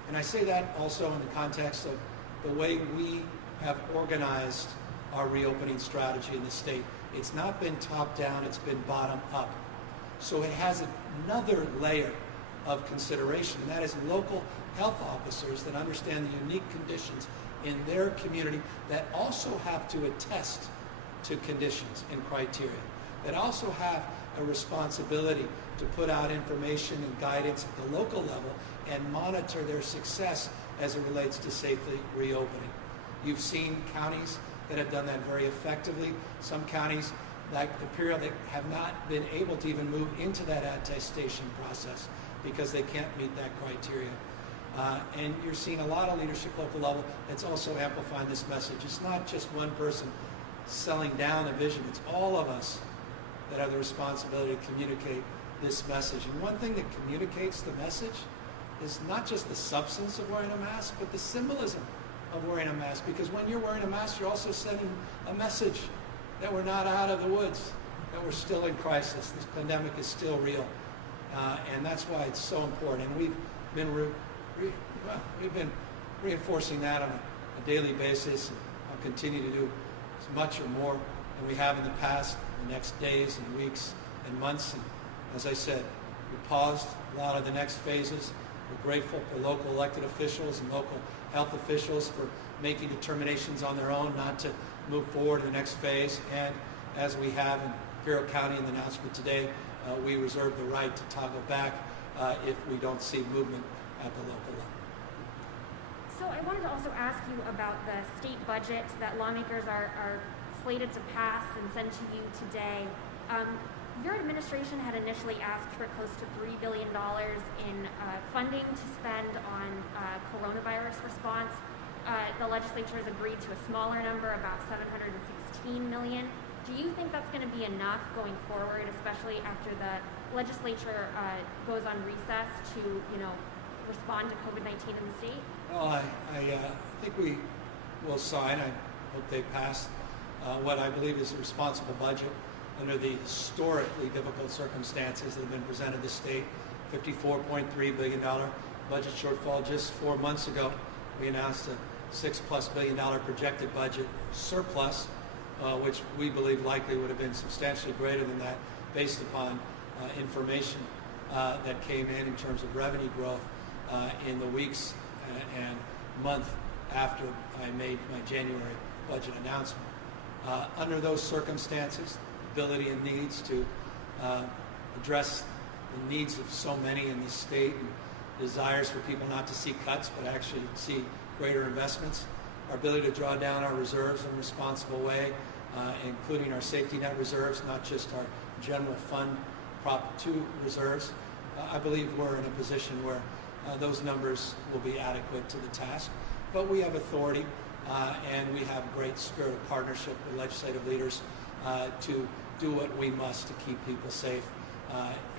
And I say that also in the context of the way we have organized our reopening strategy in the state. It's not been top down, it's been bottom up. So it has another layer of consideration, and that is local health officers that understand the unique conditions in their community that also have to attest to conditions and criteria, that also have a responsibility to put out information and guidance at the local level and monitor their success as it relates to safely reopening. You've seen counties that have done that very effectively. Some counties, like Imperial, that have not been able to even move into that attestation process because they can't meet that criteria. And you're seeing a lot of leadership local level that's also amplifying this message. It's not just one person selling down a vision. It's all of us that have the responsibility to communicate this message. And one thing that communicates the message is not just the substance of wearing a mask, but the symbolism of wearing a mask. Because when you're wearing a mask, you're also sending a message that we're not out of the woods, that we're still in crisis. This pandemic is still real. And that's why it's so important. And we've been reinforcing that on a daily basis, and I'll continue to do as much or more than we have in the past, the next days and weeks and months. And as I said, we paused a lot of the next phases. We're grateful for local elected officials and local health officials for making determinations on their own not to move forward to the next phase. And as we have in Imperial County in the announcement today, we reserve the right to toggle back if we don't see movement at the local level. So I wanted to also ask you about the state budget that lawmakers are slated to pass and send to you today. Your administration had initially asked for close to $3 billion in funding to spend on coronavirus response. The legislature has agreed to a smaller number, about $716 million. Do you think that's going to be enough going forward, especially after the legislature goes on recess to, respond to COVID-19 in the state? Well, I think we will sign. I hope they pass what I believe is a responsible budget under the historically difficult circumstances that have been presented to the state. $54.3 billion budget shortfall. Just 4 months ago, we announced a $6+ billion projected budget surplus, which we believe likely would have been substantially greater than that based upon information that came in terms of revenue growth in the weeks and month after I made my January budget announcement. Under those circumstances, ability and needs to address the needs of so many in the state and desires for people not to see cuts but actually see greater investments, our ability to draw down our reserves in a responsible way, including our safety net reserves, not just our general fund Prop 2 reserves. I believe we're in a position where those numbers will be adequate to the task. But we have authority and we have a great spirit of partnership with legislative leaders to do what we must to keep people safe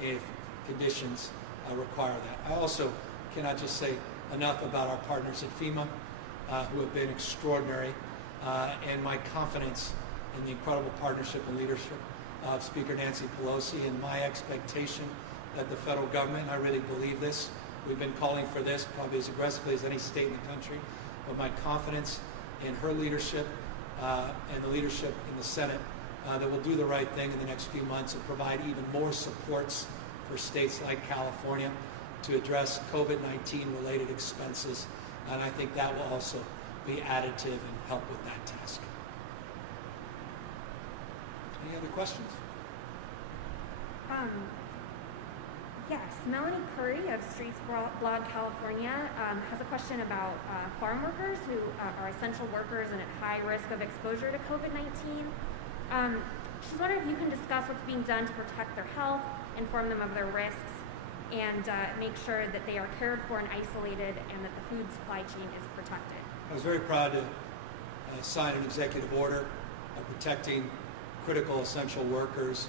if conditions require that. I also cannot just say enough about our partners at FEMA who have been extraordinary and my confidence in the incredible partnership and leadership of Speaker Nancy Pelosi and my expectation that the federal government, and I really believe this, we've been calling for this probably as aggressively as any state in the country, but my confidence in her leadership and the leadership in the Senate that will do the right thing in the next few months and provide even more supports for states like California to address COVID-19 related expenses. And I think that will also be additive and help with that task. Any other questions? Yes, Melanie Curry of Streets Blog California has a question about farm workers who are essential workers and at high risk of exposure to COVID-19. She's wondering if you can discuss what's being done to protect their health, inform them of their risks, and make sure that they are cared for and isolated and that the food supply chain is protected. I was very proud to sign an executive order protecting critical essential workers,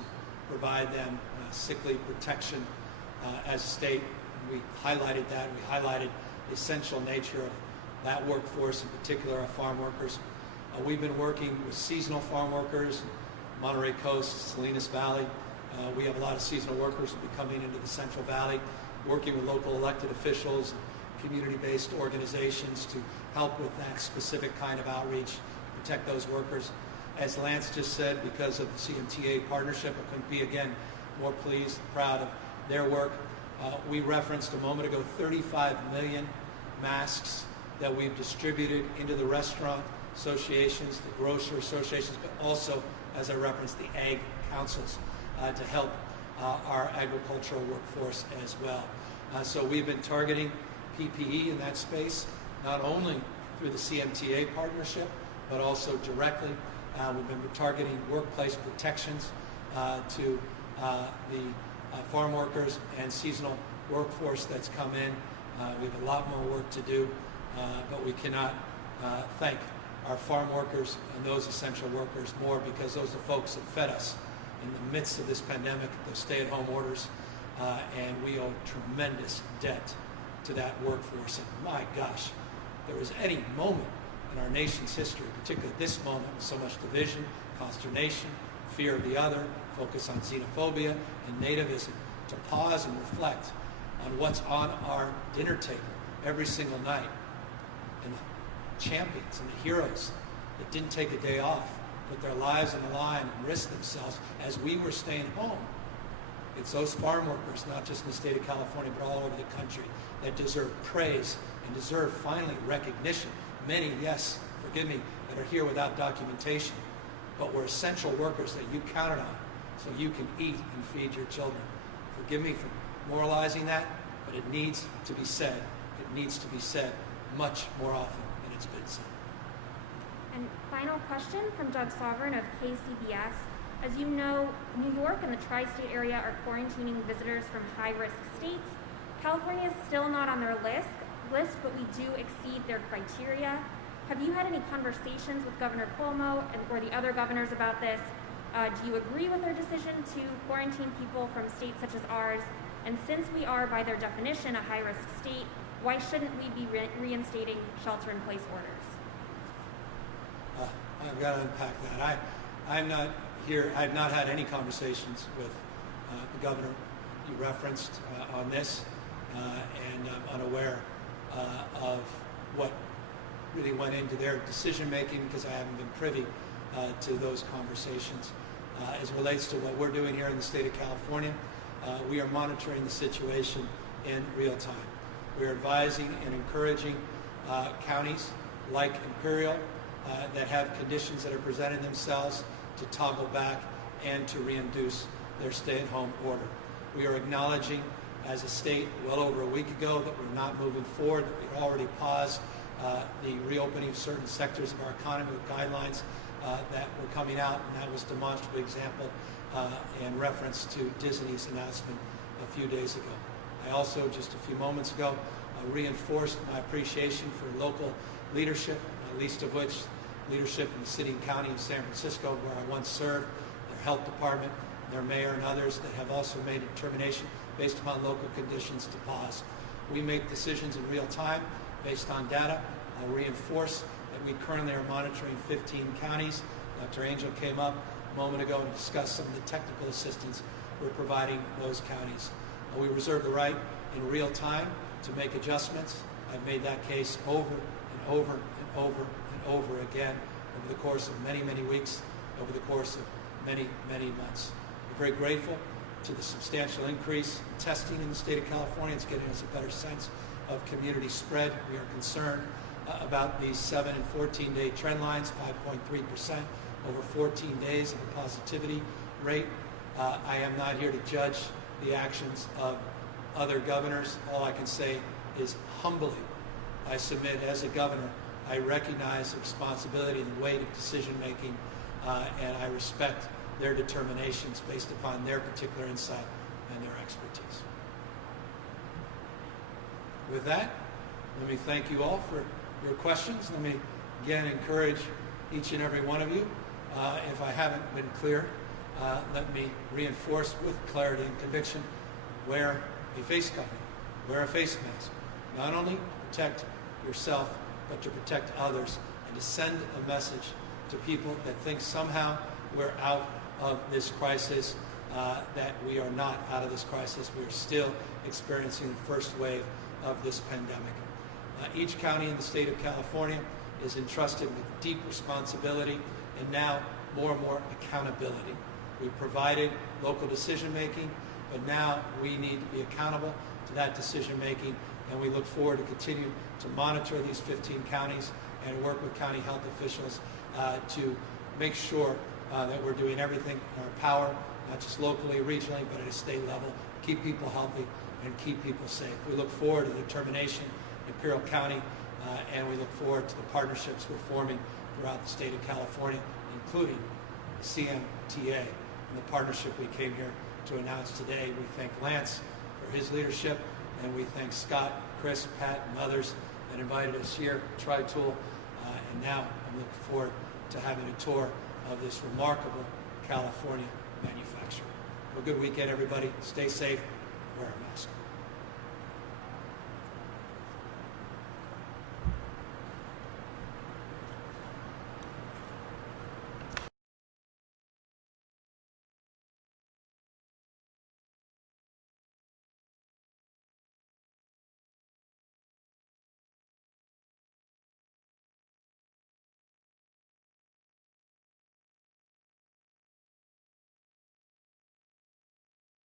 provide them sick leave protection as a state. We highlighted that. We highlighted the essential nature of that workforce, in particular our farm workers. We've been working with seasonal farm workers, Monterey Coast, Salinas Valley. We have a lot of seasonal workers who will be coming into the Central Valley, working with local elected officials, community-based organizations to help with that specific kind of outreach, protect those workers. As Lance just said, because of the CMTA partnership, I couldn't be again more pleased and proud of their work. We referenced a moment ago 35 million masks that we've distributed into the restaurant associations, the grocer associations, but also, as I referenced, the ag councils to help our agricultural workforce as well. So we've been targeting PPE in that space, not only through the CMTA partnership, but also directly. We've been targeting workplace protections to the farm workers and seasonal workforce that's come in. We have a lot more work to do, but we cannot thank our farm workers and those essential workers more, because those are the folks that fed us in the midst of this pandemic, the stay-at-home orders, and we owe tremendous debt to that workforce. And my gosh, if there was any moment in our nation's history, particularly this moment with so much division, consternation, fear of the other, focus on xenophobia and nativism, to pause and reflect on what's on our dinner table every single night, and the champions and the heroes that didn't take a day off, put their lives on the line and risk themselves as we were staying home. It's those farm workers, not just in the state of California, but all over the country, that deserve praise and deserve finally recognition. Many, yes, forgive me, that are here without documentation, but we're essential workers that you counted on so you can eat and feed your children. Forgive me for moralizing that, but it needs to be said. It needs to be said much more often than it's been said. And final question from Doug Sovereign of KCBS. As you know, New York and the tri-state area are quarantining visitors from high-risk states. California is still not on their list, but we do exceed their criteria. Have you had any conversations with Governor Cuomo or the other governors about this? Do you agree with their decision to quarantine people from states such as ours? And since we are, by their definition, a high-risk state, why shouldn't we be reinstating shelter-in-place orders? I've got to unpack that. I'm not here. I've not had any conversations with the governor you referenced on this, and I'm unaware of what really went into their decision-making, because I haven't been privy to those conversations. As it relates to what we're doing here in the state of California, we are monitoring the situation in real time. We're advising and encouraging counties like Imperial that have conditions that are presenting themselves to toggle back and to reinduce their stay-at-home order. We are acknowledging as a state well over a week ago that we're not moving forward, that we'd already paused the reopening of certain sectors of our economy with guidelines that were coming out, and that was demonstrable example in reference to Disney's announcement a few days ago. I also, just a few moments ago, reinforced my appreciation for local leadership, least of which leadership in the city and county of San Francisco, where I once served, their health department, their mayor, and others that have also made a determination based upon local conditions to pause. We make decisions in real time based on data. I'll reinforce that we currently are monitoring 15 counties. Dr. Angel came up a moment ago to discuss some of the technical assistance we're providing those counties. We reserve the right in real time to make adjustments. I've made that case over and over and over and over again over the course of many, many weeks, over the course of many, many months. We're very grateful to the substantial increase in testing in the state of California. It's getting us a better sense of community spread. We are concerned about these 7 and 14-day trend lines, 5.3% over 14 days of a positivity rate. I am not here to judge the actions of other governors. All I can say is humbly, I submit as a governor, I recognize the responsibility and the weight of decision-making, and I respect their determinations based upon their particular insight and their expertise. With that, let me thank you all for your questions. Let me again encourage each and every one of you. If I haven't been clear, let me reinforce with clarity and conviction: wear a face covering, wear a face mask, not only to protect yourself, but to protect others, and to send a message to people that think somehow we're out of this crisis, that we are not out of this crisis. We are still experiencing the first wave of this pandemic. Each county in the state of California is entrusted with deep responsibility and now more and more accountability. We've provided local decision making, but now we need to be accountable to that decision making, and we look forward to continue to monitor these 15 counties and work with county health officials to make sure that we're doing everything in our power, not just locally, regionally, but at a state level, keep people healthy and keep people safe. We look forward to the determination in Imperial County, and we look forward to the partnerships we're forming throughout the state of California, including the CMTA and the partnership we came here to announce today. We thank Lance for his leadership, and we thank Scott, Chris, Pat, and others that invited us here, TriTool, and now I'm looking forward to having a tour of this remarkable California manufacturer. Have a good weekend, everybody. Stay safe. Wear a mask.